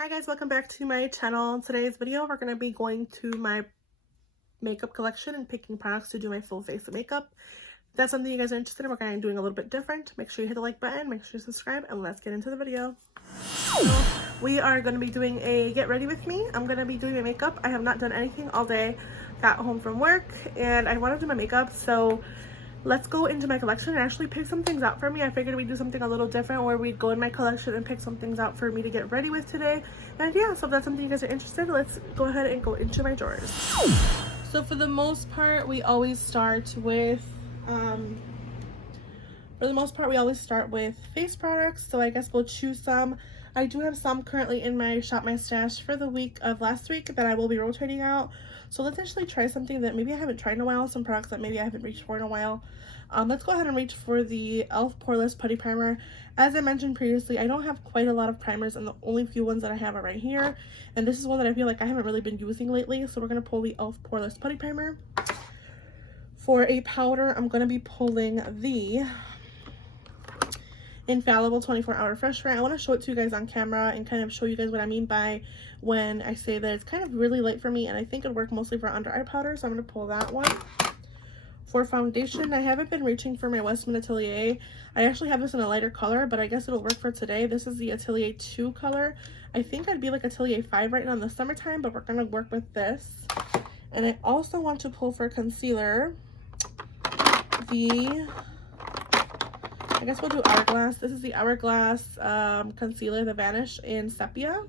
Hi guys, welcome back to my channel. In today's video, we're going to be going to my makeup collection and picking products to do my full face of makeup. If that's something you guys are interested in, we're kind of doing a little bit different. Make sure you hit the like button, make sure you subscribe, and let's get into the video. So we are going to be doing a get ready with me. I'm going to be doing my makeup. I have not done anything all day. Got home from work and I want to do my makeup, so let's go into my collection and actually pick some things out for me. I figured we'd do something a little different where we'd go in my collection and pick some things out for me to get ready with today. And yeah, so if that's something you guys are interested in, let's go ahead and go into my drawers. So for the most part, we always start with face products. So I guess we'll choose some. I do have some currently in my Shop My Stash for the week of last week that I will be rotating out. So let's actually try something that maybe I haven't tried in a while, some products that maybe I haven't reached for in a while. Let's go ahead and reach for the e.l.f. Poreless Putty Primer. As I mentioned previously, I don't have quite a lot of primers, and the only few ones that I have are right here. And this is one that I feel like I haven't really been using lately, so we're going to pull the e.l.f. Poreless Putty Primer. For a powder, I'm going to be pulling the Infallible 24-hour fresh ray. I want to show it to you guys on camera and kind of show you guys what I mean by when I say that it's kind of really light for me, and I think it'll work mostly for under eye powder, so I'm going to pull that one. For foundation, I haven't been reaching for my Westman Atelier. I actually have this in a lighter color, but I guess it'll work for today. This is the Atelier 2 color. I think I'd be like Atelier 5 right now in the summertime, but we're going to work with this. And I also want to pull for concealer I guess we'll do Hourglass. This is the Hourglass Concealer, the Vanish in Sepia.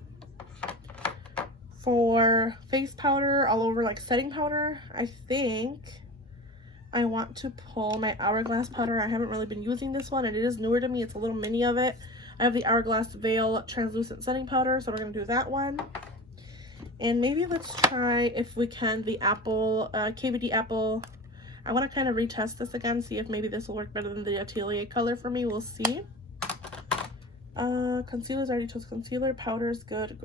For face powder, all over like setting powder, I think I want to pull my Hourglass powder. I haven't really been using this one, and it is newer to me. It's a little mini of it. I have the Hourglass Veil Translucent Setting Powder, so we're going to do that one. And maybe let's try, if we can, the Apple, KVD Apple. I want to kind of retest this again, see if maybe this will work better than the Atelier color for me. We'll see. Concealer's already chose concealer. Powder's good.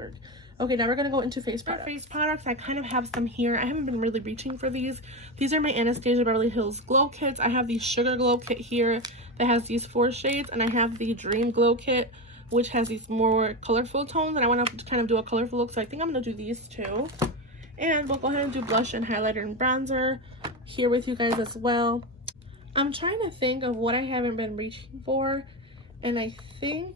Okay, now we're going to go into face products. For face products, I kind of have some here. I haven't been really reaching for these. These are my Anastasia Beverly Hills Glow Kits. I have the Sugar Glow Kit here that has these 4 shades, and I have the Dream Glow Kit, which has these more colorful tones, and I want to kind of do a colorful look, so I think I'm going to do these two. And we'll go ahead and do blush and highlighter and bronzer here with you guys as well. I'm trying to think of what I haven't been reaching for, and I think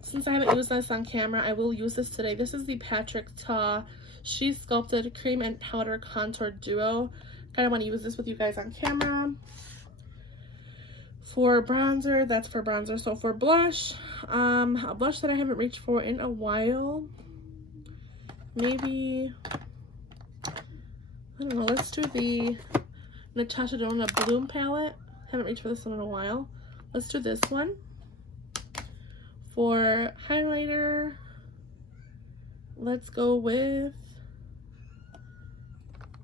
since I haven't used this on camera, I will use this today. This is the Patrick Ta She's Sculpted Cream and Powder Contour Duo. Kind of want to use this with you guys on camera. For bronzer, that's for bronzer. So for blush, a blush that I haven't reached for in a while, maybe, I don't know, let's do the Natasha Denona Bloom palette. Haven't reached for this one in a while. Let's do this one. For highlighter, let's go with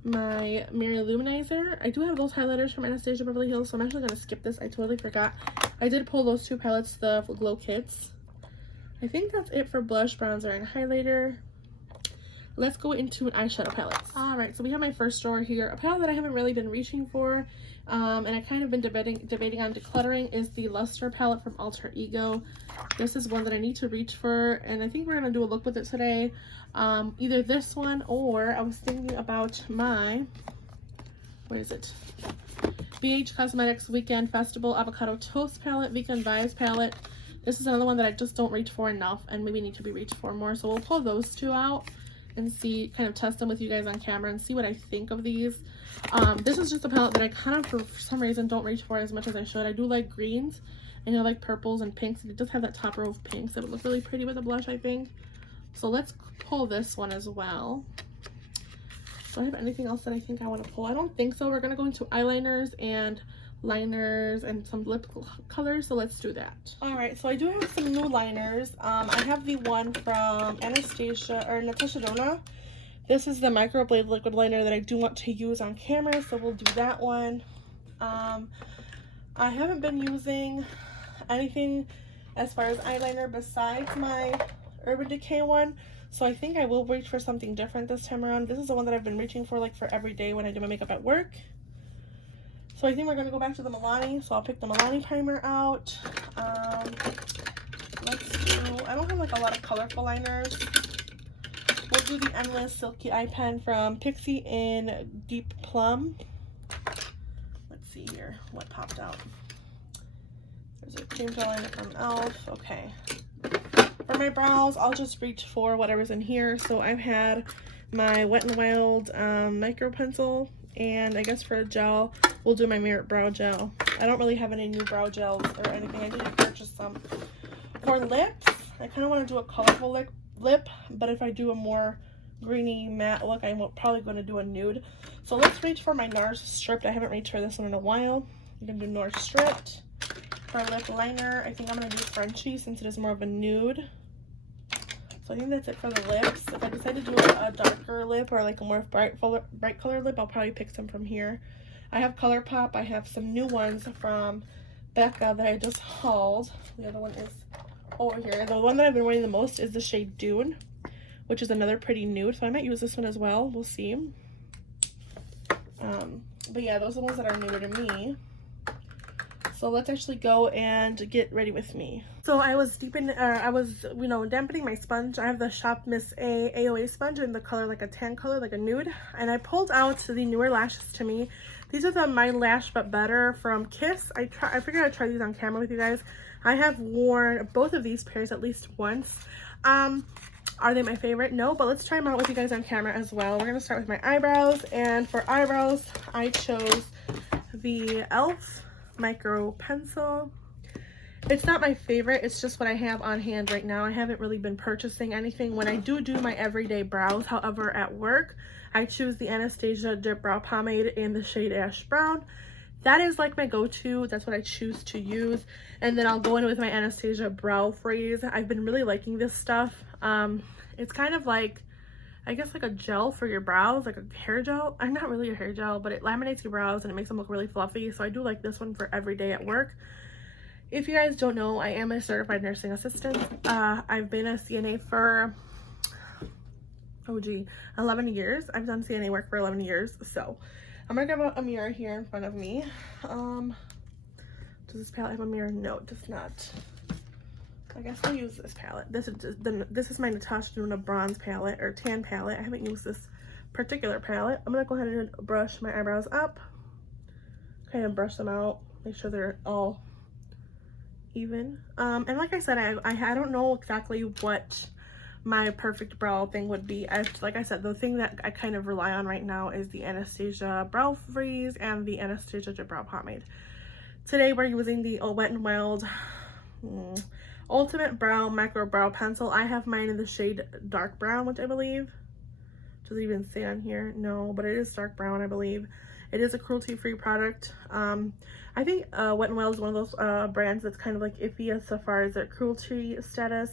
my Mirror Luminizer. I do have those highlighters from Anastasia Beverly Hills, so I'm actually going to skip this. I totally forgot. I did pull those 2 palettes, the Glow Kits. I think that's it for blush, bronzer, and highlighter. Let's go into eyeshadow palettes. Alright, so we have my first drawer here. A palette that I haven't really been reaching for, and I kind of been debating on decluttering, is the Luster palette from Alter Ego. This is one that I need to reach for, and I think we're going to do a look with it today. Either this one, or I was thinking about my, what is it? BH Cosmetics Weekend Festival Avocado Toast palette, Weekend Vibes palette. This is another one that I just don't reach for enough, and maybe need to be reached for more, so we'll pull those 2 out and see, kind of test them with you guys on camera and see what I think of these. This is just a palette that I kind of, for some reason, don't reach for as much as I should. I do like greens, and I like purples and pinks, and it does have that top row of pinks that would look really pretty with a blush, I think. So let's pull this one as well. Do I have anything else that I think I want to pull? I don't think so. We're going to go into eyeliners and liners and some lip colors, so let's do that. Alright, so I do have some new liners. I have the one from Natasha Denona. This is the microblade liquid liner that I do want to use on camera, so we'll do that one. I haven't been using anything as far as eyeliner besides my Urban Decay one, so I think I will reach for something different this time around. This is the one that I've been reaching for like for every day when I do my makeup at work. So I think we're going to go back to the Milani, so I'll pick the Milani primer out. let's do, I don't have like a lot of colorful liners. We'll do the Endless Silky Eye Pen from Pixie in Deep Plum. Let's see here what popped out. There's a cream gel liner from e.l.f. Okay. For my brows, I'll just reach for whatever's in here. So I've had my Wet n Wild micro pencil, and I guess for a gel, we'll do my Merit Brow Gel. I don't really have any new brow gels or anything. I did purchase some. For lips, I kind of want to do a colorful lip, but if I do a more greeny matte look, I'm probably going to do a nude. So let's reach for my NARS Stripped. I haven't reached for this one in a while. I'm going to do NARS Stripped. For lip liner, I think I'm going to do Frenchie since it is more of a nude. So I think that's it for the lips. If I decide to do a darker lip or like a more bright color lip, I'll probably pick some from here. I have ColourPop. I have some new ones from Becca that I just hauled. The other one is over here. The one that I've been wearing the most is the shade Dune, which is another pretty nude. So I might use this one as well. We'll see. But yeah, those are the ones that are newer to me. So let's actually go and get ready with me. So I was dampening my sponge. I have the Shop Miss A AOA sponge in the color like a tan color, like a nude. And I pulled out the newer lashes to me. These are the My Lash But Better from Kiss. I figured I'd try these on camera with you guys. I have worn both of these pairs at least once. Are they my favorite? No, but let's try them out with you guys on camera as well. We're going to start with my eyebrows. And for eyebrows, I chose the e.l.f. micro pencil. It's not my favorite, it's just what I have on hand right now. I haven't really been purchasing anything. When I do my everyday brows, however, at work, I choose the Anastasia Dip Brow Pomade in the shade Ash Brown. That is like my go-to. That's what I choose to use. And then I'll go in with my Anastasia Brow Freeze. I've been really liking this stuff. It's kind of like, I guess, like a gel for your brows, like a hair gel. I'm not really a hair gel, but it laminates your brows and it makes them look really fluffy. So I do like this one for every day at work. If you guys don't know, I am a certified nursing assistant. I've been a CNA for, 11 years. I've done CNA work for 11 years. So I'm gonna grab a mirror here in front of me. Does this palette have a mirror? No, it does not. I guess I'll use this palette. This is my Natasha Luna bronze palette or tan palette. I haven't used this particular palette. I'm gonna go ahead and brush my eyebrows up, kind of brush them out, make sure they're all even. And like I said, I don't know exactly what my perfect brow thing would be. Like I said, the thing that I kind of rely on right now is the Anastasia Brow Freeze and the Anastasia Dip Brow Pomade. Today we're using the Wet n Wild Ultimate Brow Micro Brow Pencil. I have mine in the shade Dark Brown, which I believe, does it even say on here? No, but it is dark brown, I believe. It is a cruelty-free product. I think Wet n Wild is one of those brands that's kind of like iffy as far as their cruelty status.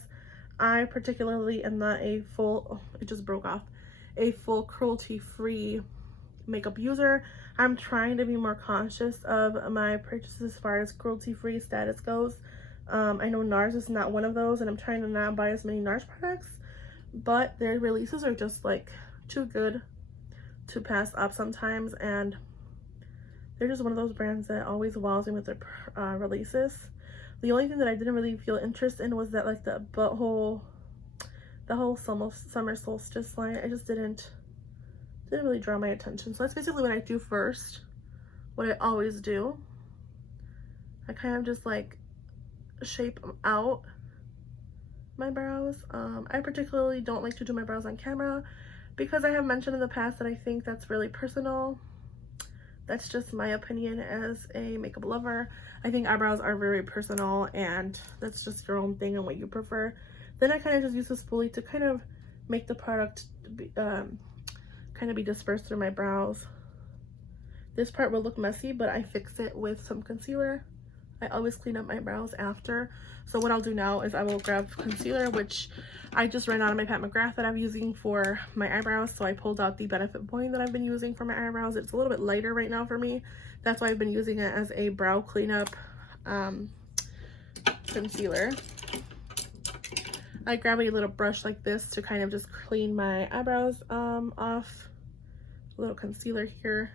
I particularly am not a full, it just broke off, a full cruelty-free makeup user. I'm trying to be more conscious of my purchases as far as cruelty-free status goes. I know NARS is not one of those, and I'm trying to not buy as many NARS products, but their releases are just like too good to pass up sometimes, and they're just one of those brands that always wows me with their releases. The only thing that I didn't really feel interest in was that like the whole summer solstice line. I just didn't really draw my attention. So that's basically what I do first, what I always do. I kind of just like shape out my brows. I particularly don't like to do my brows on camera because I have mentioned in the past that I think that's really personal. That's just my opinion as a makeup lover. I think eyebrows are very personal, and that's just your own thing and what you prefer. Then I kind of just use the spoolie to kind of make the product be, kind of be dispersed through my brows. This part will look messy, but I fix it with some concealer. I always clean up my brows after. So what I'll do now is I will grab concealer, which I just ran out of my Pat McGrath that I'm using for my eyebrows. So I pulled out the Benefit Point that I've been using for my eyebrows. It's a little bit lighter right now for me. That's why I've been using it as a brow cleanup concealer. I grab a little brush like this to kind of just clean my eyebrows off. A little concealer here. .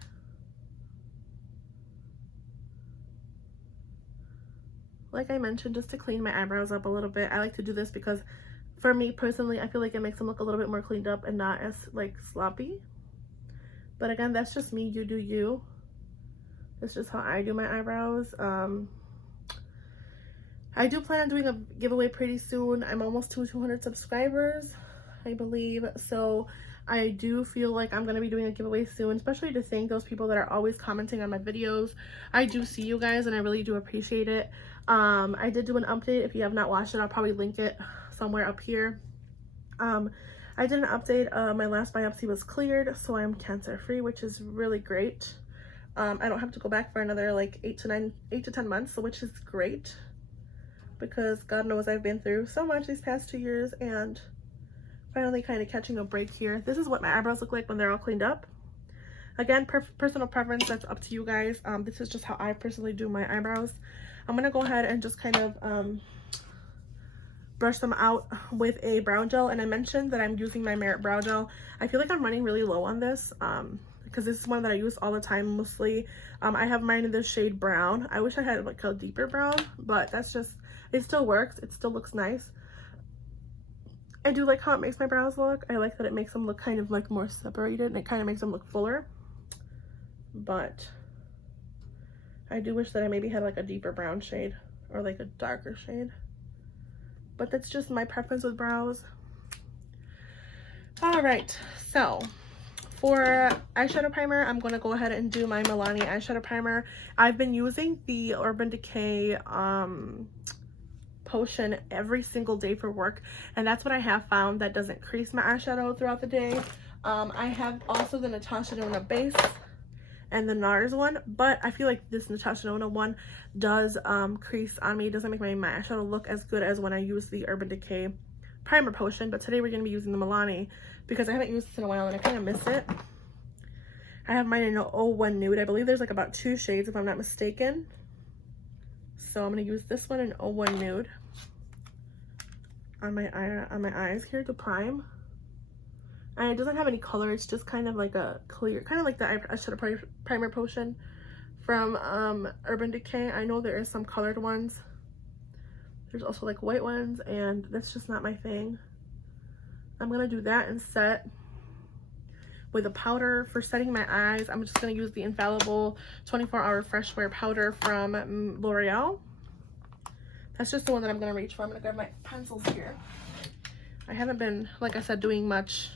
like I mentioned, just to clean my eyebrows up a little bit. I like to do this because for me personally, I feel like it makes them look a little bit more cleaned up and not as like sloppy. But again, that's just me. You do you. It's just how I do my eyebrows. I do plan on doing a giveaway pretty soon. I'm almost to 200 subscribers, I believe. So I do feel like I'm going to be doing a giveaway soon, especially to thank those people that are always commenting on my videos. I do see you guys and I really do appreciate it. I did do an update. If you have not watched it, I'll probably link it somewhere up here. I did an update. My last biopsy was cleared, so I'm cancer free, which is really great. I don't have to go back for another like 8 to 10 months, which is great, because God knows I've been through so much these past 2 years and finally kind of catching a break here. This is what my eyebrows look like when they're all cleaned up. Again, personal preference, that's up to you guys. This is just how I personally do my eyebrows. I'm gonna go ahead and just kind of brush them out with a brow gel. And I mentioned that I'm using my Merit brow gel. I feel like I'm running really low on this because this is one that I use all the time mostly. I have mine in the shade brown. I wish I had like a deeper brown, but that's just, it still works. It still looks nice. I do like how it makes my brows look. I like that it makes them look kind of like more separated and it kind of makes them look fuller. But I do wish that I maybe had like a deeper brown shade or like a darker shade. But that's just my preference with brows. All right, so for eyeshadow primer, I'm going to go ahead and do my Milani eyeshadow primer. I've been using the Urban Decay potion every single day for work, and that's what I have found that doesn't crease my eyeshadow throughout the day. I have also the Natasha Denona base and the NARS one, but I feel like this Natasha Denona one does crease on me. It doesn't make my eyeshadow look as good as when I use the Urban Decay primer potion. But today we're going to be using the Milani because I haven't used this in a while and I kind of miss it. I have mine in 01 Nude. I believe there's like about 2 shades if I'm not mistaken. So I'm going to use this one in 01 Nude on my eyes here to prime. And it doesn't have any color. It's just kind of like a clear, kind of like the eyeshadow primer potion from Urban Decay. I know there is some colored ones. There's also like white ones, and that's just not my thing. I'm going to do that and set with a powder. For setting my eyes, I'm just going to use the Infallible 24-Hour Fresh Wear Powder from L'Oreal. That's just the one that I'm going to reach for. I'm going to grab my pencils here. I haven't been, like I said, doing much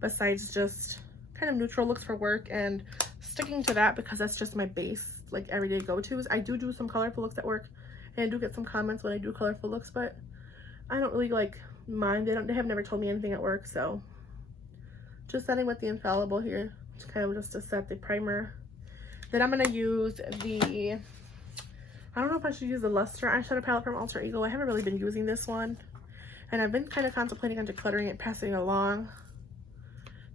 besides just kind of neutral looks for work and sticking to that because that's just my base, like everyday go-tos. I do some colorful looks at work, and I do get some comments when I do colorful looks, but I don't really like mind. They have never told me anything at work, so just setting with the Infallible here to kind of just to set the primer. Then I'm going to use the, I don't know if I should use the Luster eyeshadow palette from Alter Ego. I haven't really been using this one, and I've been kind of contemplating on decluttering it, passing it along.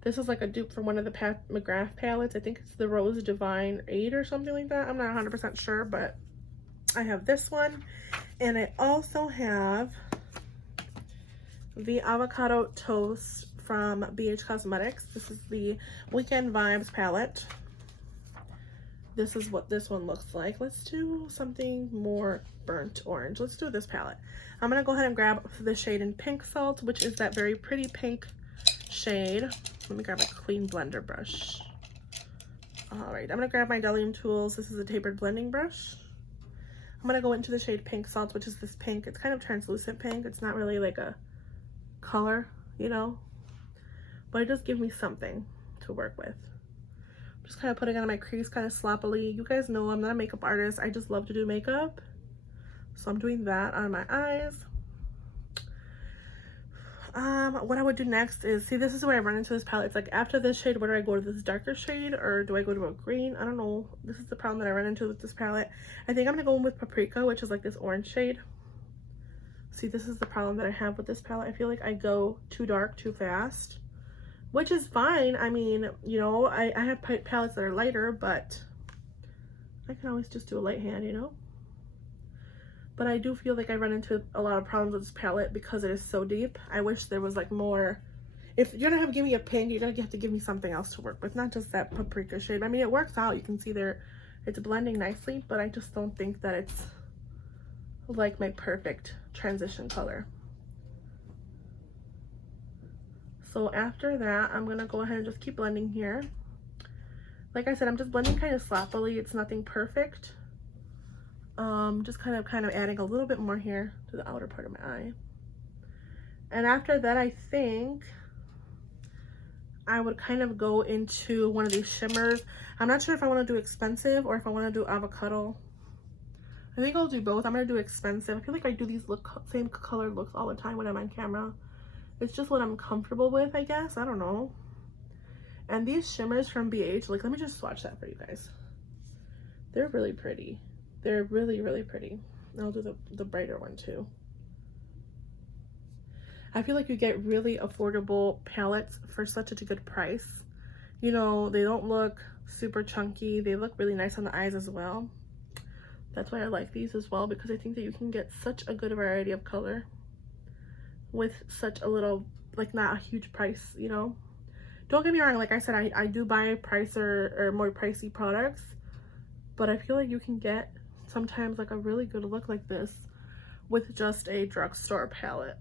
This is like a dupe from one of the Pat McGrath palettes. I think it's the Rose Divine 8 or something like that. I'm not 100% sure, but I have this one. And I also have the Avocado Toast from BH Cosmetics. This is the Weekend Vibes palette. This is what this one looks like. Let's do something more burnt orange. Let's do this palette. I'm going to go ahead and grab the shade in Pink Salt, which is that very pretty pink shade. Let me grab a clean blender brush. All right, I'm gonna grab my Delium Tools. This is a tapered blending brush. I'm gonna go into the shade Pink Salt, which is this pink. It's kind of translucent pink. It's not really like a color, you know, but it does give me something to work with. I'm just kind of putting it on my crease kind of sloppily. You guys know I'm not a makeup artist. I just love to do makeup. So I'm doing that on my eyes. What I would do next is, see, this is where I run into this palette. It's like after this shade, where do I go to this darker shade or do I go to a green? I don't know. This is the problem that I run into with this palette. I think I'm gonna go in with Paprika, which is like this orange shade. See, this is the problem that I have with this palette. I feel like I go too dark too fast, which is fine. I mean, you know, I have palettes that are lighter, but I can always just do a light hand, you know? But I do feel like I run into a lot of problems with this palette because it is so deep. I wish there was like more. If you're gonna give me a pink, you're gonna have to give me something else to work with, not just that Paprika shade. I mean, it works out. You can see there, it's blending nicely, but I just don't think that it's like my perfect transition color. So after that, I'm gonna go ahead and just keep blending here. Like I said, I'm just blending kind of sloppily. It's nothing perfect. Just kind of adding a little bit more here to the outer part of my eye. And after that, I think I would kind of go into one of these shimmers. I'm not sure if I want to do expensive or if I want to do avocado. I think I'll do both. I'm gonna do expensive. I feel like I do these same color looks all the time when I'm on camera. It's just what I'm comfortable with, I guess. I don't know. And these shimmers from BH, like, let me just swatch that for you guys. They're really pretty. They're really, really pretty. I'll do the brighter one too. I feel like you get really affordable palettes for such a good price. You know, they don't look super chunky. They look really nice on the eyes as well. That's why I like these as well, because I think that you can get such a good variety of color with such a little, like, not a huge price, you know. Don't get me wrong, like I said, I do buy price or more pricey products, but I feel like you can get sometimes like a really good look like this with just a drugstore palette.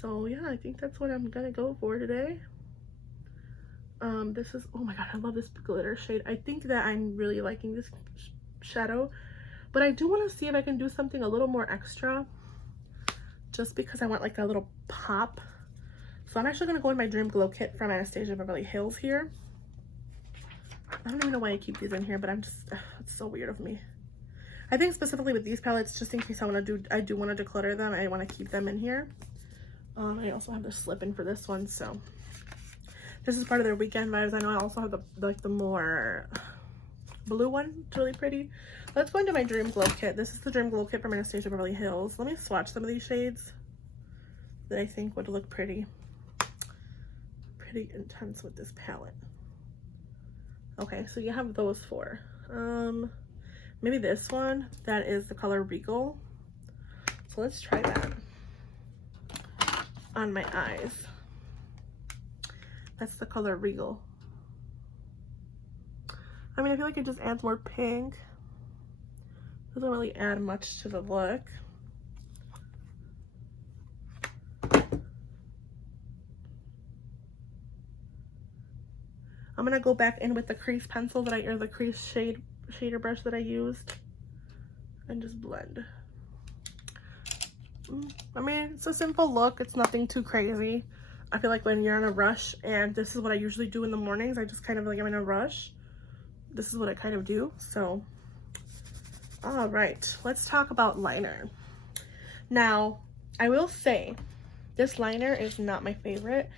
So yeah, I think that's what I'm gonna go for today. This is, oh my god, I love this glitter shade. I think that I'm really liking this shadow, but I do want to see if I can do something a little more extra, just because I want like a little pop. So I'm actually gonna go in my Dream Glow Kit from Anastasia Beverly Hills here. I don't even know why I keep these in here, but I'm just, it's so weird of me. I think specifically with these palettes, just in case I do want to declutter them, I want to keep them in here. I also have the slip in for this one, so this is part of their weekend vibes. I know I also have the more blue one. It's really pretty. Let's go into my Dream Glow Kit. This is the Dream Glow Kit from Anastasia Beverly Hills. Let me swatch some of these shades that I think would look pretty intense with this palette. Okay, so you have those four. Maybe this one, that is the color Regal. So let's try that on my eyes. That's the color Regal. I mean, I feel like it just adds more pink. Doesn't really add much to the look. I'm gonna go back in with the crease pencil that or the crease shader brush that I used and just blend. I mean, it's a simple look. It's nothing too crazy. I feel like when you're in a rush, and this is what I usually do in the mornings, I just kind of like, I'm in a rush. This is what I kind of do. So, all right, let's talk about liner. Now, I will say this liner is not my favorite.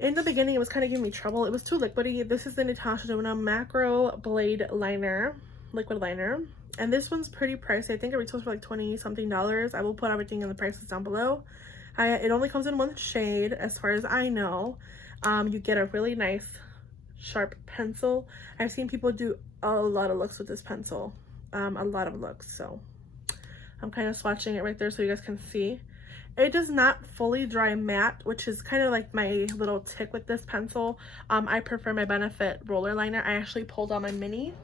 In the beginning, it was kind of giving me trouble. It was too liquidy. This is the Natasha Denona Macro Blade Liner, liquid liner. And this one's pretty pricey. I think it retails for like $20-something. I will put everything in the prices down below. It only comes in one shade, as far as I know. You get a really nice sharp pencil. I've seen people do a lot of looks with this pencil. A lot of looks. So I'm kind of swatching it right there so you guys can see. It does not fully dry matte, which is kind of like my little tick with this pencil. I prefer my Benefit roller liner. I actually pulled out my mini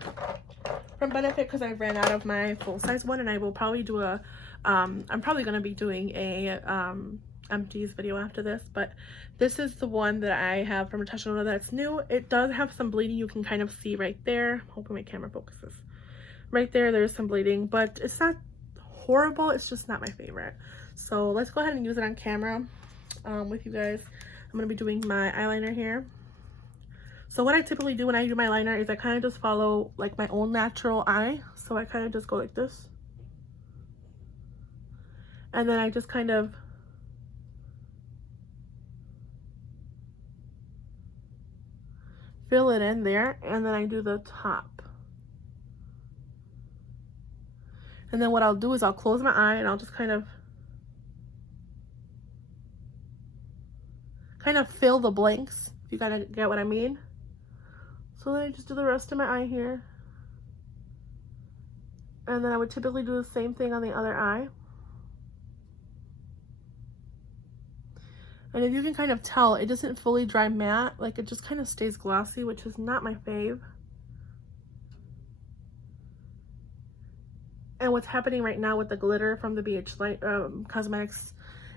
from Benefit because I ran out of my full-size one, and I will probably do a I'm probably going to be doing a empties video after this, but this is the one that I have from Natasha Denona that's new. It does have some bleeding. You can kind of see right there. Hoping my camera focuses. Right there, there's some bleeding, but it's not horrible. It's just not my favorite. So let's go ahead and use it on camera with you guys. I'm going to be doing my eyeliner here. So what I typically do when I do my liner is I kind of just follow like my own natural eye. So I kind of just go like this. And then I just kind of fill it in there, and then I do the top. And then what I'll do is I'll close my eye and I'll just kind of fill the blanks, if you gotta get what I mean. So then I just do the rest of my eye here. And then I would typically do the same thing on the other eye. And if you can kind of tell, it doesn't fully dry matte, like it just kind of stays glossy, which is not my fave. And what's happening right now with the glitter from the BH Light Cosmetics,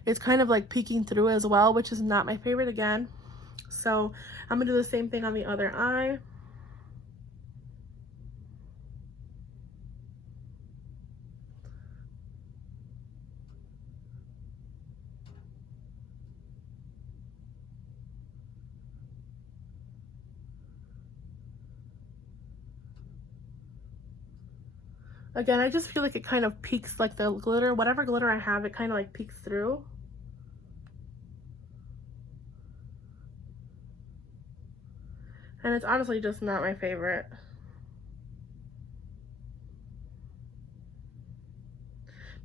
it's kind of like peeking through as well, which is not my favorite again. So I'm gonna do the same thing on the other eye. Again, I just feel like it kind of peeks, like the glitter, whatever glitter I have, it kind of like peeks through. And it's honestly just not my favorite.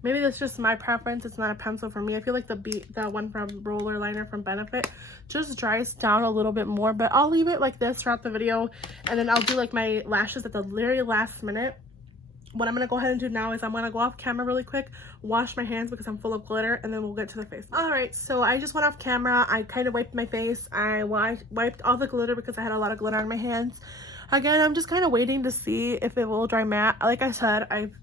Maybe that's just my preference. It's not a pencil for me. I feel like the one from Roller Liner from Benefit just dries down a little bit more, but I'll leave it like this throughout the video, and then I'll do like my lashes at the very last minute. What I'm going to go ahead and do now is I'm going to go off camera really quick, wash my hands because I'm full of glitter, and then we'll get to the face. Alright, so I just went off camera. I kind of wiped my face. I wiped all the glitter because I had a lot of glitter on my hands. Again, I'm just kind of waiting to see if it will dry matte. Like I said, I've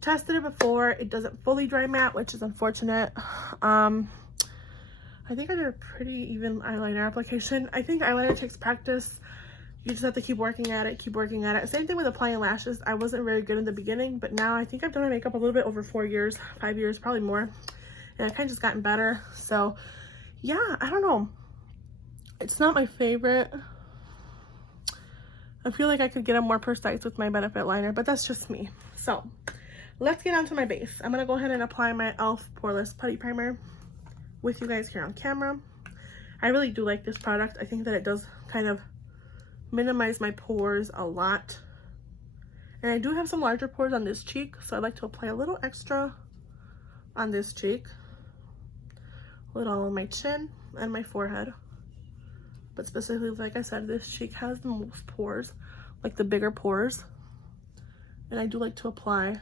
tested it before. It doesn't fully dry matte, which is unfortunate. I think I did a pretty even eyeliner application. I think eyeliner takes practice. You just have to keep working at it, keep working at it. Same thing with applying lashes. I wasn't very good in the beginning, but now I think I've done my makeup a little bit over 4 years, 5 years, probably more. And I've kind of just gotten better. So yeah, I don't know. It's not my favorite. I feel like I could get more precise with my Benefit liner, but that's just me. So let's get on to my base. I'm going to go ahead and apply my e.l.f. Poreless Putty Primer with you guys here on camera. I really do like this product. I think that it does kind of minimize my pores a lot. And I do have some larger pores on this cheek, so I like to apply a little extra on this cheek. A little on my chin and my forehead. But specifically, like I said, this cheek has the most pores, like the bigger pores. And I do like to apply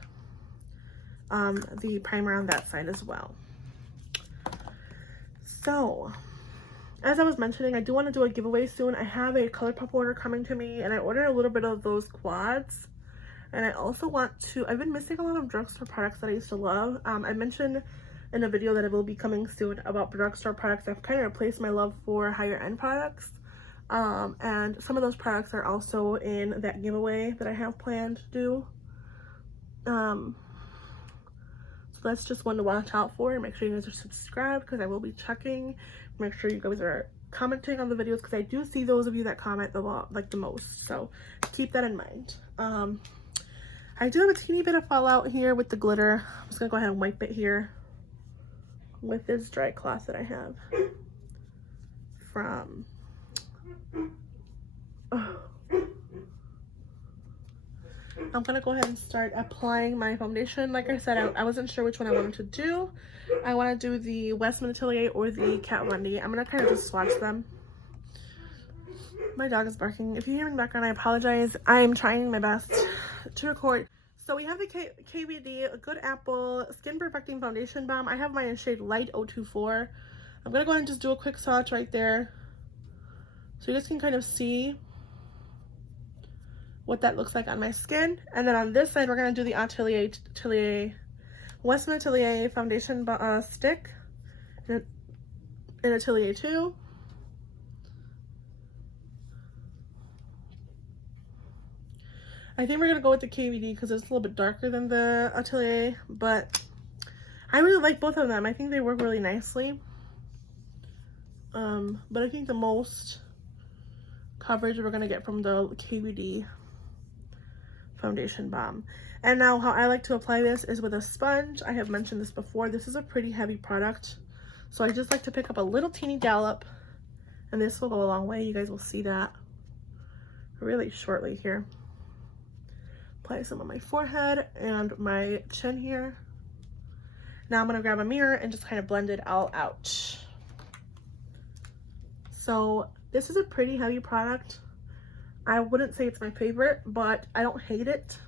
the primer on that side as well. So as I was mentioning, I do want to do a giveaway soon. I have a ColourPop order coming to me, and I ordered a little bit of those quads. And I also want to, I've been missing a lot of drugstore products that I used to love. I mentioned in a video that it will be coming soon about drugstore products. I've kind of replaced my love for higher end products. And some of those products are also in that giveaway that I have planned to do. So that's just one to watch out for. Make sure you guys are subscribed because I will be checking. Make sure you guys are commenting on the videos because I do see those of you that comment a lot, like the most. So keep that in mind. I do have a teeny bit of fallout here with the glitter. I'm just gonna go ahead and wipe it here with this dry cloth that I have from I'm gonna go ahead and start applying my foundation. Like I said, I wasn't sure which one I wanted to do. I want to do the Westman Atelier or the Kat Von D. I'm gonna kind of just swatch them. My dog is barking. If you hear in the background, I apologize. I am trying my best to record. So we have the KVD, a Good Apple Skin Perfecting Foundation Balm. I have mine in shade Light 024. I'm gonna go ahead and just do a quick swatch right there, so you guys can kind of see what that looks like on my skin. And then on this side, we're gonna do the Westman Atelier foundation stick in Atelier 2. I think we're gonna go with the KVD because it's a little bit darker than the Atelier, but I really like both of them. I think they work really nicely. But I think the most coverage we're gonna get from the KVD foundation balm. And now how I like to apply this is with a sponge. I have mentioned this before. This is a pretty heavy product, so I just like to pick up a little teeny dollop, and this will go a long way. You guys will see that really shortly here. Apply some on my forehead and my chin here. Now I'm gonna grab a mirror and just kind of blend it all out. So this is a pretty heavy product. I wouldn't say it's my favorite, but I don't hate it.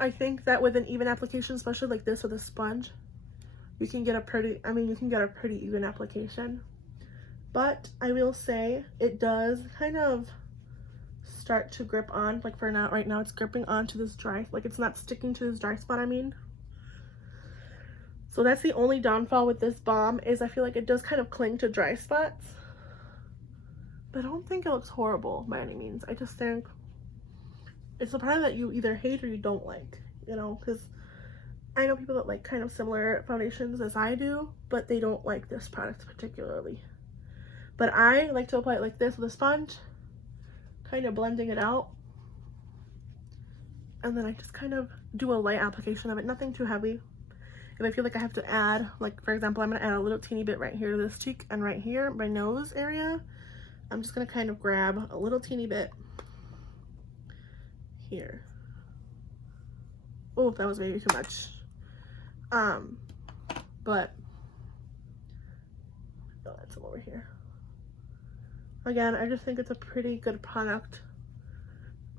I think that with an even application, especially like this with a sponge, you can get a pretty, even application. But I will say it does kind of start to grip on. Like for now, right now it's gripping onto this dry, like it's not sticking to this dry spot, I mean. So that's the only downfall with this balm, is I feel like it does kind of cling to dry spots. But I don't think it looks horrible by any means. I just think it's a product that you either hate or you don't like, you know, because I know people that like kind of similar foundations as I do, but they don't like this product particularly. But I like to apply it like this with a sponge, kind of blending it out. And then I just kind of do a light application of it, nothing too heavy. If I feel like I have to add, like for example, I'm going to add a little teeny bit right here to this cheek and right here, my nose area, I'm just going to kind of grab a little teeny bit here. Oh, that was maybe too much. But I'll add some over here. Again, I just think it's a pretty good product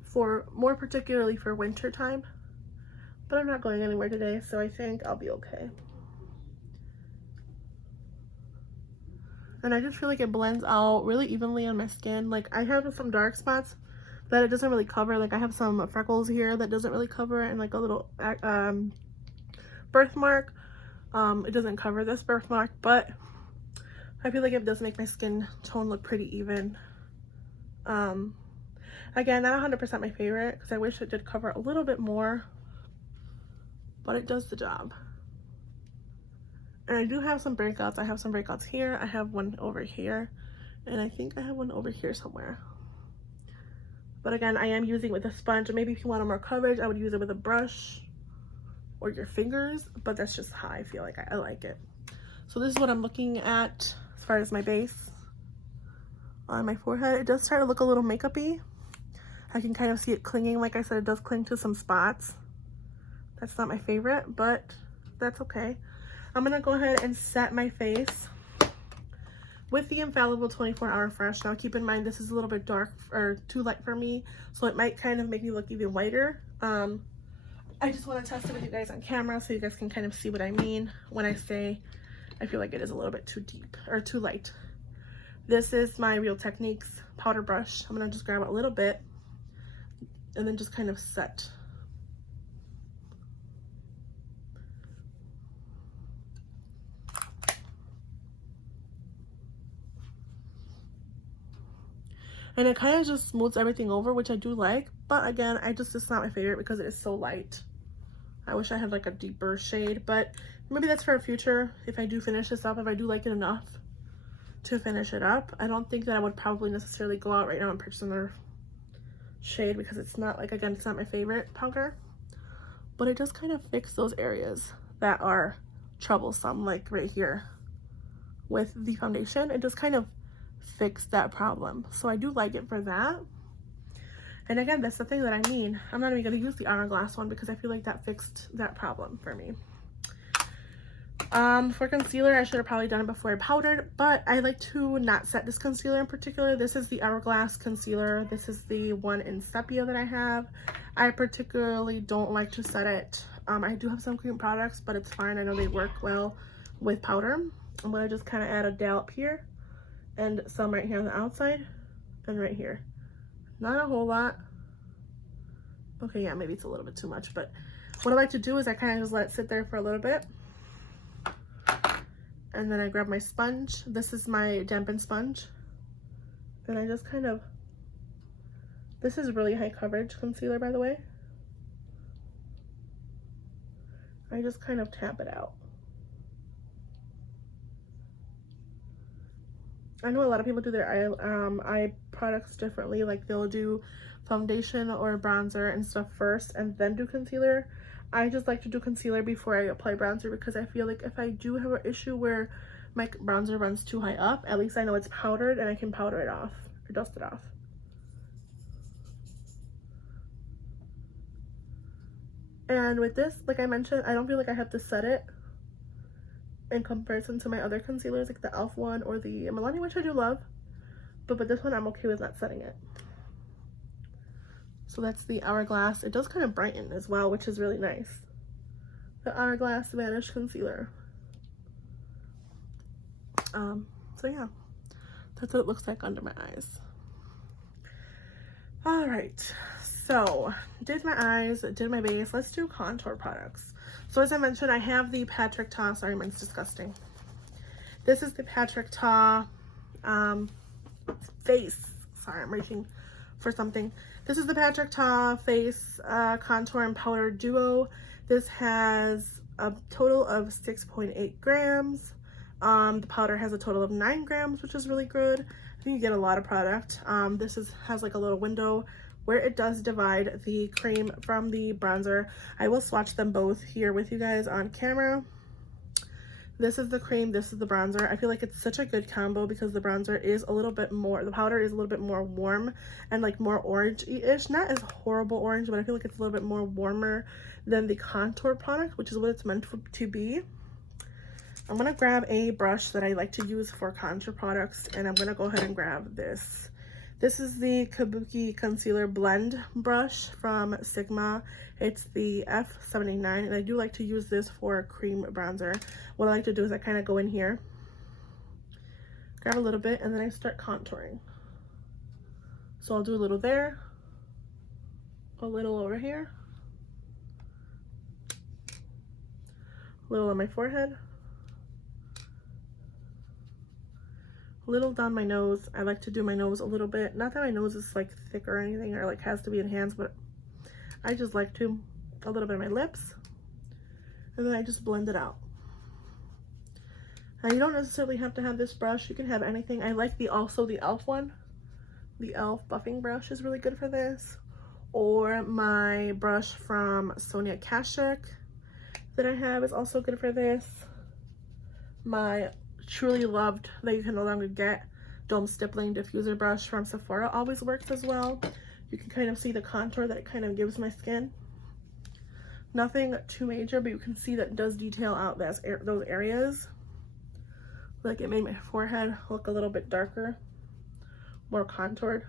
for, more particularly for winter time. But I'm not going anywhere today, so I think I'll be okay. And I just feel like it blends out really evenly on my skin. Like I have some dark spots that it doesn't really cover. Like I have some freckles here that doesn't really cover it, and like a little birthmark. It doesn't cover this birthmark, but I feel like it does make my skin tone look pretty even. Again, not 100% my favorite, because I wish it did cover a little bit more, but it does the job. And I do have some breakouts. I have some breakouts here. I have one over here, and I think I have one over here somewhere. But again, I am using it with a sponge. Maybe if you wanted more coverage, I would use it with a brush or your fingers, but that's just how I feel like I like it. So this is what I'm looking at as far as my base on my forehead. It does start to look a little makeup-y. I can kind of see it clinging. Like I said, it does cling to some spots. That's not my favorite, but that's okay. I'm gonna go ahead and set my face with the Infallible 24-Hour Fresh. Now keep in mind, this is a little bit dark or too light for me, so it might kind of make me look even whiter. I just want to test it with you guys on camera so you guys can kind of see what I mean when I say I feel like it is a little bit too deep or too light. This is my Real Techniques powder brush. I'm gonna just grab a little bit and then just kind of set. And it kind of just smooths everything over, which I do like. But again, it's not my favorite because it is so light. I wish I had like a deeper shade, but maybe that's for a future. If I do finish this up, if I do like it enough to finish it up. I don't think that I would probably necessarily go out right now and purchase another shade because it's not, like, again, it's not my favorite powder. But it does kind of fix those areas that are troublesome, like right here with the foundation. It does kind of fix that problem, so I do like it for that. And again, that's the thing that I mean, I'm not even going to use the Hourglass one because I feel like that fixed that problem for me. For concealer, I should have probably done it before I powdered, but I like to not set this concealer in particular. This is the Hourglass Concealer. This is the one in Sepia that I have. I particularly don't like to set it. I do have some cream products, but it's fine. I know they work well with powder. I'm going to just kind of add a dollop here and some right here on the outside and right here. Not a whole lot. Okay, yeah, maybe it's a little bit too much, but what I like to do is I kind of just let it sit there for a little bit. And then I grab my sponge. This is my dampened sponge. And I just kind of, this is really high coverage concealer, by the way. I just kind of tap it out. I know a lot of people do their eye products differently. Like they'll do foundation or bronzer and stuff first and then do concealer. I just like to do concealer before I apply bronzer because I feel like if I do have an issue where my bronzer runs too high up, at least I know it's powdered and I can powder it off or dust it off. And with this, like I mentioned, I don't feel like I have to set it in comparison to my other concealers, like the e.l.f. one or the Milani, which I do love. But with this one, I'm okay with not setting it. So that's the Hourglass. It does kind of brighten as well, which is really nice. The Hourglass Vanish Concealer. So yeah, that's what it looks like under my eyes. All right, so did my eyes, did my base. Let's do contour products. So as I mentioned, I have the Patrick Ta, sorry, mine's disgusting. This is the Patrick Ta face. Sorry, I'm reaching for something. This is the Patrick Ta face contour and powder duo. This has a total of 6.8 grams. The powder has a total of 9 grams, which is really good. I think you get a lot of product. This has like a little window where it does divide the cream from the bronzer. I will swatch them both here with you guys on camera. This is the cream, this is the bronzer. I feel like it's such a good combo because the bronzer is a little bit more, the powder is a little bit more warm and like more orangey-ish. Not as horrible orange, but I feel like it's a little bit more warmer than the contour product, which is what it's meant to be. I'm gonna grab a brush that I like to use for contour products, and I'm gonna go ahead and grab this. This is the Kabuki Concealer Blend brush from Sigma. It's the F79, and I do like to use this for cream bronzer. What I like to do is I kind of go in here, grab a little bit, and then I start contouring. So I'll do a little there, a little over here, a little on my forehead, little down my nose. I like to do my nose a little bit. Not that my nose is like thick or anything or like has to be enhanced, but I just like to. A little bit of my lips, and then I just blend it out. Now you don't necessarily have to have this brush. You can have anything. I like also the e.l.f. one. The e.l.f. buffing brush is really good for this. Or my brush from Sonia Kashuk that I have is also good for this. My truly loved, that you can no longer get, Dome Stippling Diffuser brush from Sephora always works as well. You can kind of see the contour that it kind of gives my skin. Nothing too major, but you can see that it does detail out those areas. Like it made my forehead look a little bit darker, more contoured.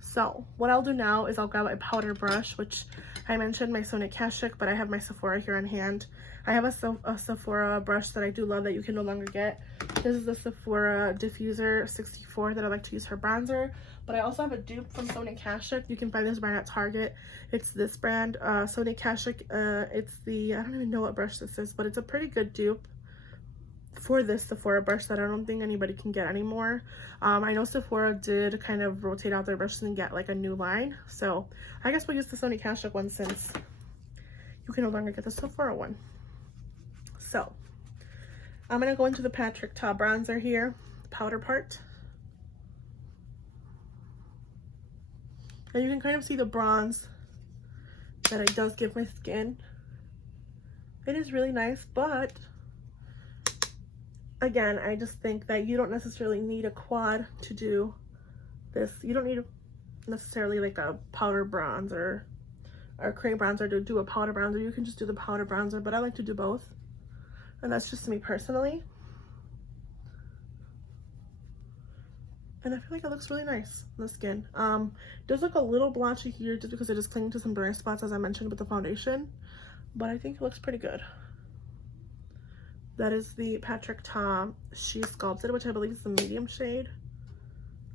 So what I'll do now is I'll grab a powder brush, which I mentioned my Sonia Kashuk, but I have my Sephora here on hand. I have a Sephora brush that I do love that you can no longer get. This is the Sephora Diffuser 64 that I like to use for bronzer. But I also have a dupe from Sonia Kashuk. You can find this brand at Target. It's this brand, Sonia Kashuk. It's the, I don't even know what brush this is, but it's a pretty good dupe for this Sephora brush that I don't think anybody can get anymore. I know Sephora did kind of rotate out their brushes and get like a new line. So I guess we'll use the Sonia Kashuk one since you can no longer get the Sephora one. So I'm going to go into the Patrick Ta bronzer here, the powder part. And you can kind of see the bronze that it does give my skin. It is really nice, but again, I just think that you don't necessarily need a quad to do this. You don't need necessarily like a powder bronzer or cream bronzer to do a powder bronzer. You can just do the powder bronzer, but I like to do both. And that's just me personally. And I feel like it looks really nice on the skin. It does look a little blotchy here just because it is clinging to some dry spots, as I mentioned with the foundation. But I think it looks pretty good. That is the Patrick Ta She's Sculpted, which I believe is the medium shade.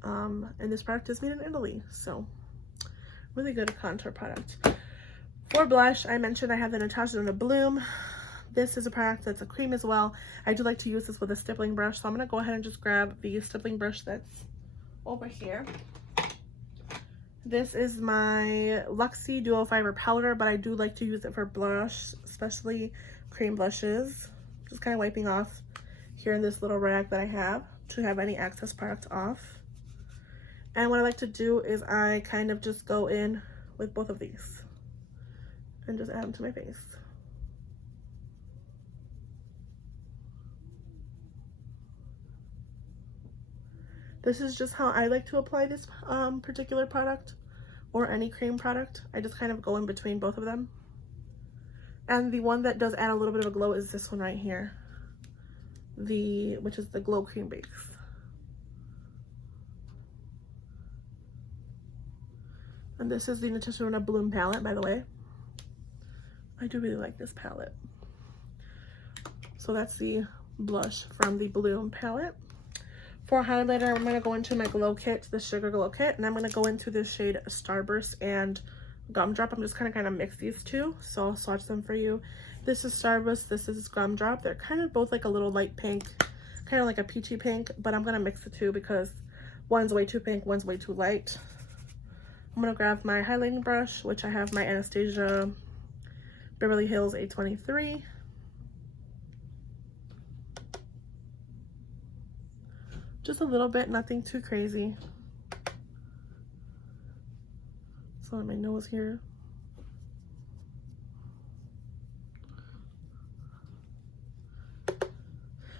And this product is made in Italy, so really good contour product. For blush, I mentioned I have the Natasha Bloom. This is a product that's a cream as well. I do like to use this with a stippling brush, so I'm going to go ahead and just grab the stippling brush that's over here. This is my Luxie Duo Fiber Powder, but I do like to use it for blush, especially cream blushes. Just kind of wiping off here in this little rag that I have to have any excess product off. And what I like to do is I kind of just go in with both of these and just add them to my face. This is just how I like to apply this particular product or any cream product. I just kind of go in between both of them. And the one that does add a little bit of a glow is this one right here, which is the Glow Cream Base. And this is the Natasha Bloom palette, by the way. I do really like this palette. So that's the blush from the Bloom palette. For highlighter, I'm going to go into my Glow Kit, the Sugar Glow Kit, and I'm going to go into the shade Starburst and Gumdrop. I'm just kind of mix these two, so I'll swatch them for you. This is Starburst, this is Gumdrop. They're kind of both like a little light pink, kind of like a peachy pink, but I'm going to mix the two because one's way too pink, one's way too light. I'm going to grab my highlighting brush, which I have my Anastasia Beverly Hills 823. Just a little bit, nothing too crazy. So on my nose here.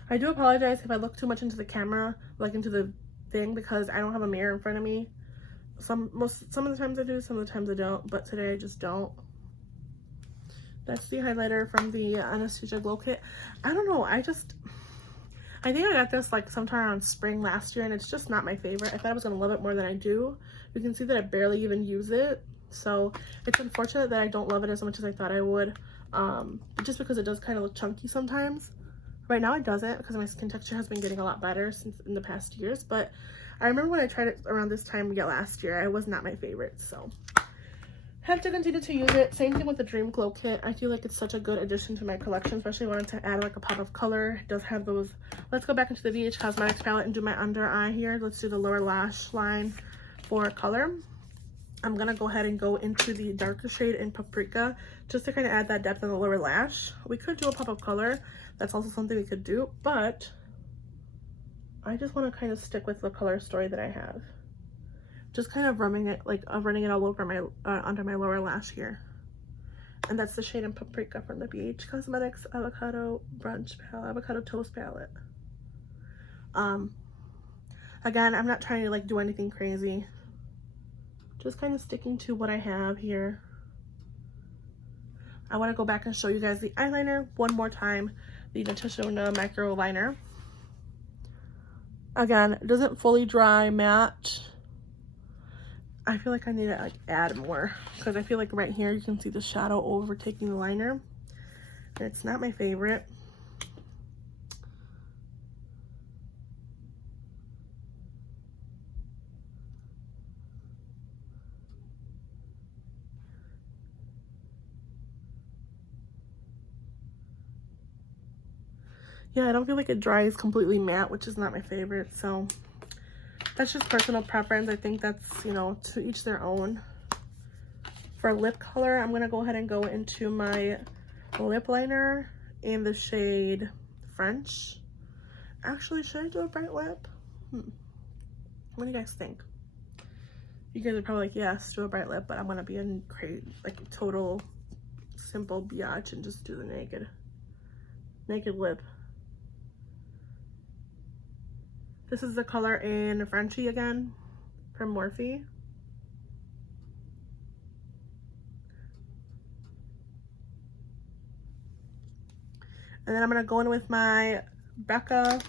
I do apologize if I look too much into the camera, like into the thing, because I don't have a mirror in front of me. Some of the times I do, some of the times I don't, but today I just don't. That's the highlighter from the Anastasia Glow Kit. I don't know, I think I got this like sometime around spring last year, and it's just not my favorite. I thought I was going to love it more than I do. You can see that I barely even use it, so it's unfortunate that I don't love it as much as I thought I would, just because it does kind of look chunky sometimes. Right now it doesn't, because my skin texture has been getting a lot better since in the past years, but I remember when I tried it around this time last year, it was not my favorite, so have to continue to use it. Same thing with the Dream Glow Kit. I feel like it's such a good addition to my collection, especially wanting to add like a pop of color. It does have those. Let's go back into the VH Cosmetics palette and do my under eye here. Let's do the lower lash line for color. I'm gonna go ahead and go into the darker shade in Paprika just to kind of add that depth in the lower lash. We could do a pop of color. That's also something we could do, but I just want to kind of stick with the color story that I have. Just kind of running it all over my under my lower lash here. And that's the shade in Paprika from the BH Cosmetics Avocado Toast Palette. Again, I'm not trying to like do anything crazy. Just kind of sticking to what I have here. I want to go back and show you guys the eyeliner one more time. The Natasha Micro Liner. Again, it doesn't fully dry matte. I feel like I need to like add more, because I feel like right here you can see the shadow overtaking the liner, and it's not my favorite. Yeah, I don't feel like it dries completely matte, which is not my favorite, so that's just personal preference. I think that's, you know, to each their own. For lip color, I'm going to go ahead and go into my lip liner in the shade French. Actually, should I do a bright lip? What do you guys think? You guys are probably like, yes, do a bright lip, but I'm going to be in like total simple biatch and just do the naked lip. This is the color in Frenchie again from Morphe. And then I'm going to go in with my Becca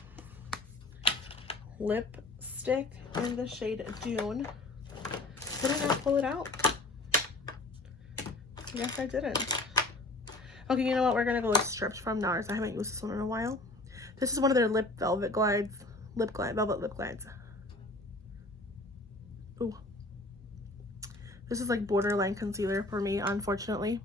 lipstick in the shade Dune. Did I not pull it out? Yes, I didn't. Okay, you know what? We're going to go with Strips from NARS. I haven't used this one in a while. This is one of their velvet lip glides. Ooh. This is like borderline concealer for me, unfortunately.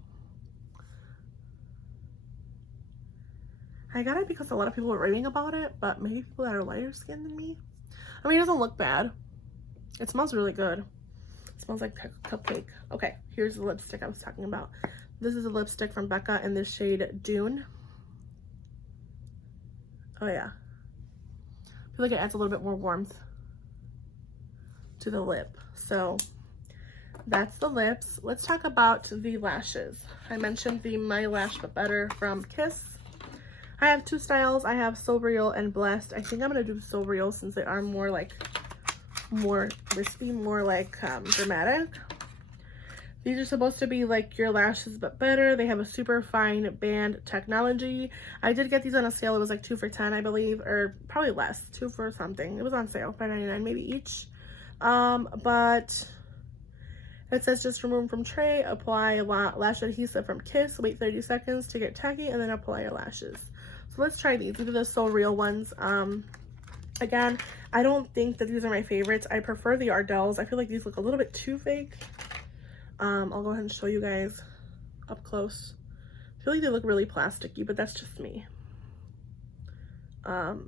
I got it because a lot of people were raving about it, but maybe people that are lighter skinned than me. I mean, it doesn't look bad. It smells really good. It smells like cupcake. Okay, here's the lipstick I was talking about. This is a lipstick from Becca in the shade Dune. Oh yeah. I feel like it adds a little bit more warmth to the lip. So that's the lips. Let's talk about the lashes. I mentioned the My Lash But Better from Kiss. I have two styles. I have So Real and Blessed. I think I'm going to do So Real since they are more wispy, more like dramatic. These are supposed to be like your lashes but better. They have a super fine band technology. I did get these on a sale. It was like 2 for $10, I believe, or probably less, 2 for something. It was on sale, $5.99 maybe each. But it says just remove from tray, apply lash adhesive from Kiss, wait 30 seconds to get tacky, and then apply your lashes. So let's try these. These are the So Real ones. Again, I don't think that these are my favorites. I prefer the Ardells. I feel like these look a little bit too fake. I'll go ahead and show you guys up close. I feel like they look really plasticky, but that's just me.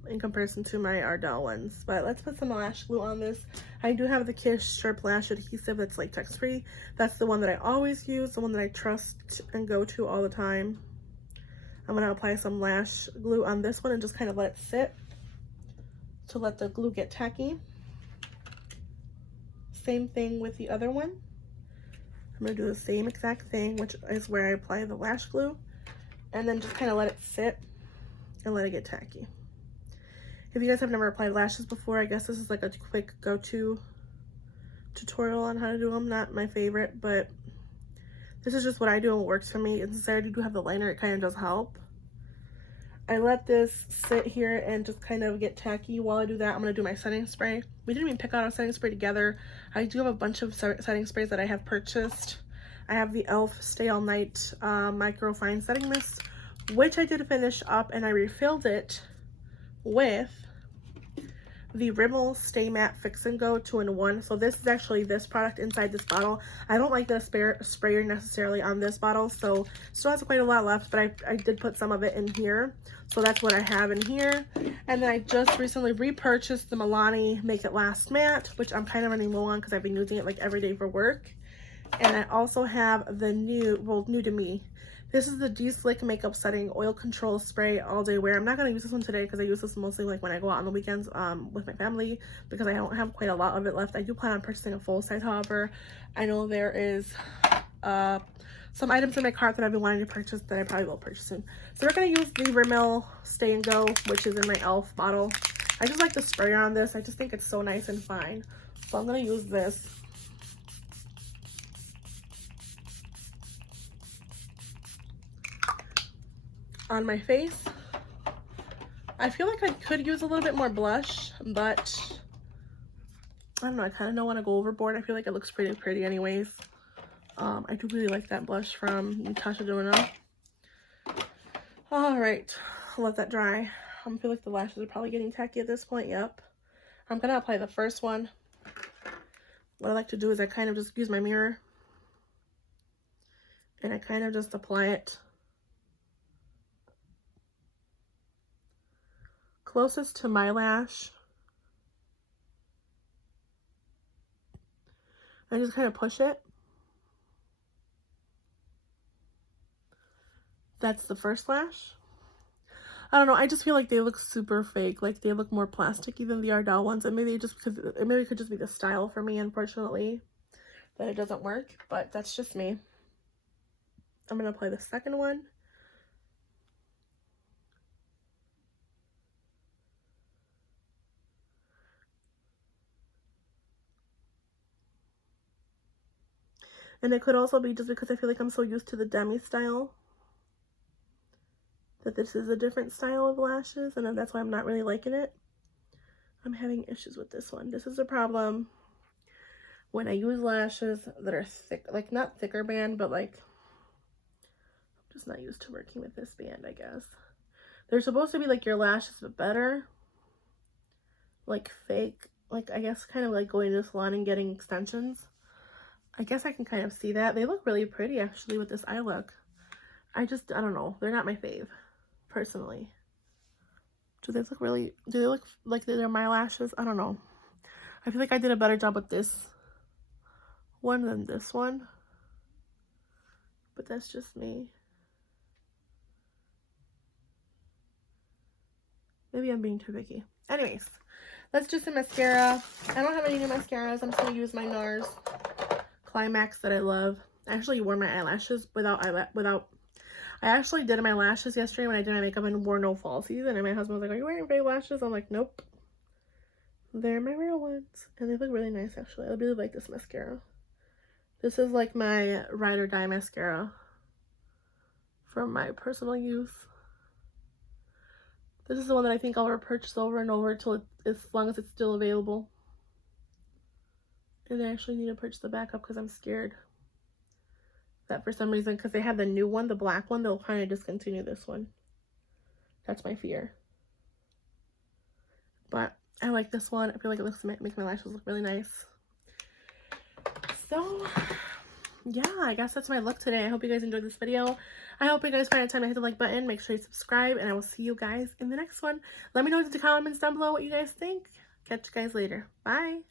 In comparison to my Ardell ones. But let's put some lash glue on this. I do have the Kiss Sharp Lash Adhesive that's latex free. That's the one that I always use, the one that I trust and go to all the time. I'm going to apply some lash glue on this one and just kind of let it sit to let the glue get tacky. Same thing with the other one. I'm going to do the same exact thing, which is where I apply the lash glue and then just kind of let it sit and let it get tacky. If you guys have never applied lashes before, I guess this is like a quick go-to tutorial on how to do them. Not my favorite, but this is just what I do and what works for me. And since I already do have the liner, it kind of does help. I let this sit here and just kind of get tacky. While I do that, I'm going to do my setting spray. We didn't even pick out a setting spray together. I do have a bunch of setting sprays that I have purchased. I have the e.l.f. Stay All Night Micro Fine Setting Mist, which I did finish up, and I refilled it with the Rimmel Stay Matte Fix and Go 2-in-1. So this is actually this product inside this bottle. I don't like the sprayer necessarily on this bottle, so still has quite a lot left, but I did put some of it in here. So that's what I have in here. And then I just recently repurchased the Milani Make It Last Matte, which I'm kind of running low on because I've been using it like every day for work. And I also have the new, well, new to me, this is the De-Slick Makeup Setting Oil Control Spray All Day Wear. I'm not going to use this one today because I use this mostly like when I go out on the weekends with my family, because I don't have quite a lot of it left. I do plan on purchasing a full size, however. I know there is some items in my cart that I've been wanting to purchase that I probably will purchase soon. So we're going to use the Rimmel Stay and Go, which is in my e.l.f. bottle. I just like the sprayer on this. I just think it's so nice and fine. So I'm going to use this. On my face. I feel like I could use a little bit more blush, but I don't know, I kind of don't want to go overboard. I feel like it looks pretty anyways. I do really like that blush from Natasha Denona. All right, I'll let that dry. I feel like the lashes are probably getting tacky at this point. Yep. I'm gonna apply the first one. What I like to do is I kind of just use my mirror and I kind of just apply it closest to my lash. I just kind of push it. That's the first lash. I don't know, I just feel like they look super fake. Like they look more plasticky than the Ardell ones, and maybe just because maybe it could just be the style for me, unfortunately, that it doesn't work, but that's just me. I'm gonna apply the second one. And it could also be just because I feel like I'm so used to the demi style that this is a different style of lashes, and that's why I'm not really liking it. I'm having issues with this one. This is a problem when I use lashes that are thick, like not thicker band, but like I'm just not used to working with this band, I guess. They're supposed to be like your lashes, but better. Like fake, like I guess kind of like going to the salon and getting extensions. I guess I can kind of see that. They look really pretty actually with this eye look. I don't know. They're not my fave, personally. Do they look like they're my lashes? I don't know. I feel like I did a better job with this one than this one. But that's just me. Maybe I'm being too picky. Anyways, let's do some mascara. I don't have any new mascaras. I'm just going to use my NARS Climax that I love. I actually wore my eyelashes I actually did my lashes yesterday when I did my makeup and wore no falsies, and my husband was like, are you wearing fake lashes? I'm like, nope. They're my real ones. And they look really nice, actually. I really like this mascara. This is like my ride or die mascara from my personal use. This is the one that I think I'll repurchase over and over till as long as it's still available. And I actually need to purchase the backup because I'm scared that for some reason, because they have the new one, the black one, they'll kind of discontinue this one. That's my fear. But I like this one. I feel like it looks make my lashes look really nice. So yeah, I guess that's my look today. I hope you guys enjoyed this video. I hope you guys find the time to hit the like button. Make sure you subscribe, and I will see you guys in the next one. Let me know in the comments down below what you guys think. Catch you guys later. Bye.